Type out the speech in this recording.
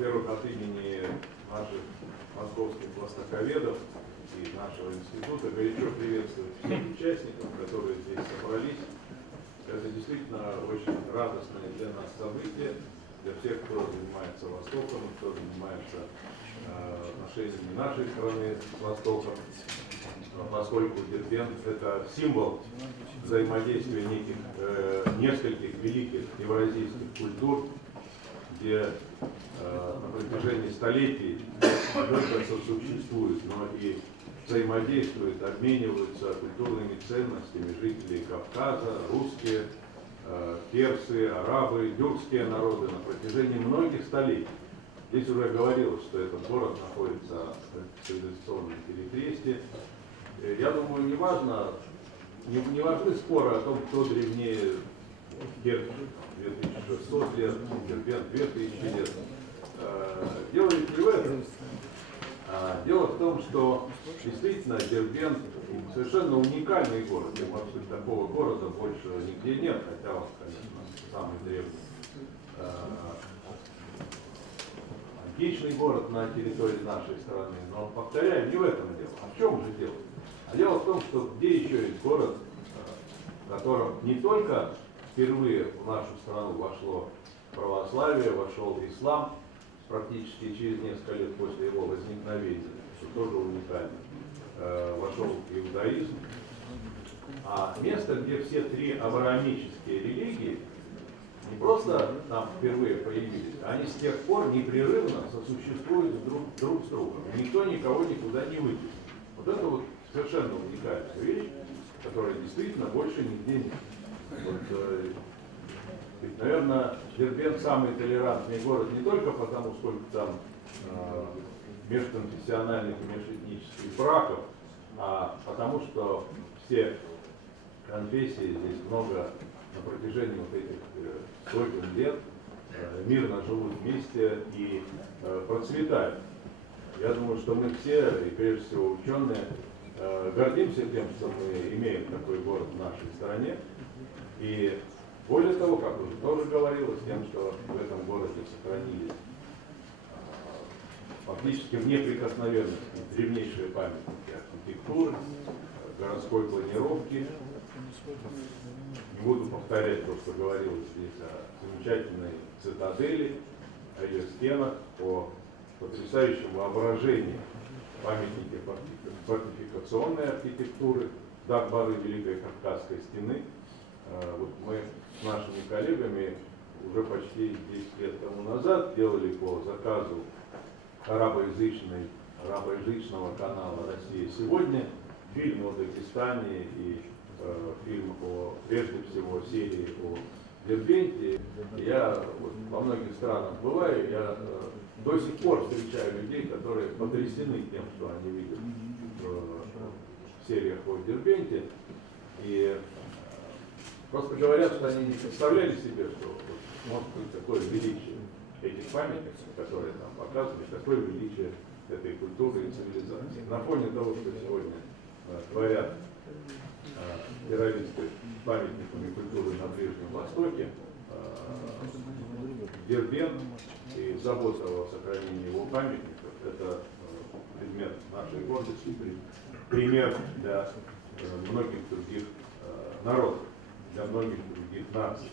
во-первых, от имени наших московских востоковедов и нашего института горячо приветствовать всех участников, которые здесь собрались. Это действительно очень радостное для нас событие, для всех, кто занимается Востоком, кто занимается отношениями нашей страны с Востоком, поскольку Дербент – это символ взаимодействия нескольких великих евразийских культур, где на протяжении столетий не только сосуществуют, но и взаимодействуют, обмениваются культурными ценностями жителей Кавказа, русские, персы, арабы, тюркские народы на протяжении многих столетий. Здесь уже говорилось, что этот город находится в цивилизационном перекрестии. Я думаю, не важны споры о том, кто древнее Керчь 2600 лет, Дербент 2000 лет. Дело ведь не в этом. Дело в том, что действительно Дербент совершенно уникальный город. И, может быть, такого города больше нигде нет, хотя он, конечно, самый древний. Античный город на территории нашей страны. Но, повторяю, не в этом дело. А в чем же дело? А дело в том, что где еще есть город, в котором не только впервые в нашу страну вошло православие, вошел ислам, практически через несколько лет после его возникновения, что тоже уникально, вошел иудаизм, а место, где все три авраамические религии не просто там впервые появились, они с тех пор непрерывно сосуществуют друг с другом. Никто никого никуда не вытянет. Вот это вот совершенно уникальная вещь, которая действительно больше нигде нет. Вот, ведь, наверное, Дербент самый толерантный город не только потому, сколько там межконфессиональных и межэтнических браков, а потому что все конфессии здесь много на протяжении вот этих сотен лет мирно живут вместе и процветают. Я думаю, что мы все, и прежде всего ученые, гордимся тем, что мы имеем такой город в нашей стране. И более того, как уже тоже говорилось, тем, что в этом городе сохранились фактически в неприкосновенности древнейшие памятники архитектуры, городской планировки. Не буду повторять то, что говорилось здесь о замечательной цитадели, о ее стенах, о потрясающем воображении памятники фортификационной архитектуры Дагбары Великой Кавказской стены. Вот мы с нашими коллегами уже почти 10 лет тому назад делали по заказу арабоязычного канала «Россия сегодня» фильм о Дагестане и фильм прежде всего серии о Дербенте. Я вот, во многих странах бываю, я до сих пор встречаю людей, которые потрясены тем, что они видят в сериях о Дербенте. И просто говорят, что они не представляли себе, что может быть такое величие этих памятников, которые нам показывают, такое величие этой культуры и цивилизации. На фоне того, что сегодня творят террористы с памятниками культуры на Ближнем Востоке, Дербент и забота о сохранении его памятников – это предмет нашей гордости, пример для многих других народов, для многих других наций.